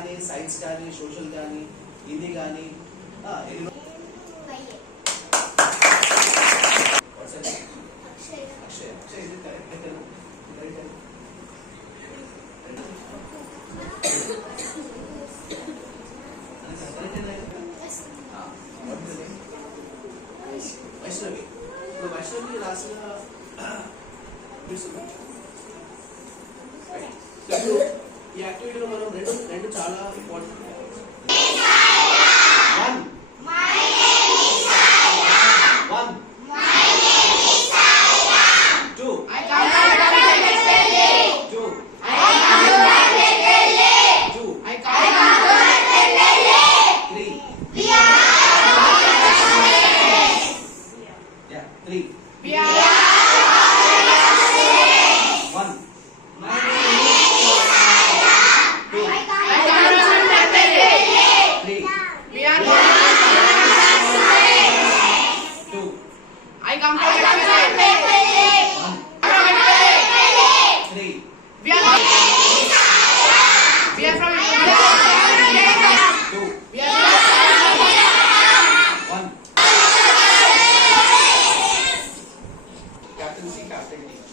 కానీ సైన్స్ కానీ సోషల్ కానీ హిందీ కానీ వైష్ణవి. ఇప్పుడు వైష్ణవి రాసిన ఈ యాక్టివిటీలో మనం రెండు చాలా important.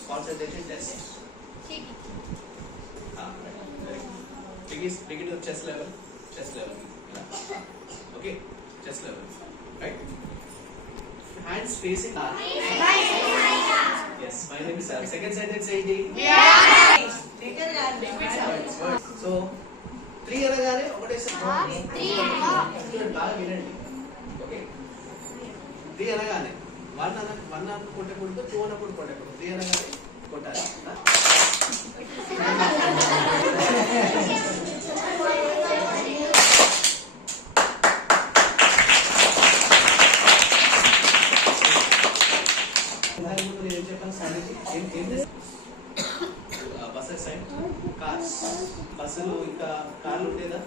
Concentration test. Begin with chest level. Okay, chest level. Right. Hands facing. Yes, my name is Sam. Second sentence is so 3 అనగానే ఒకటే బాగా వినండి. ఓకే, 3 అనగానే 1 అన్నప్పుడు కొట్టకూడదు, 2 అన్నప్పుడు కొట్టకూడదు. 3 అనగానే కొట్టాలి. ఏం చెప్పాను సార్? బస్సెస్ సైడ్ కార్స్, బస్సులు ఇంకా కార్లు ఉండేదా?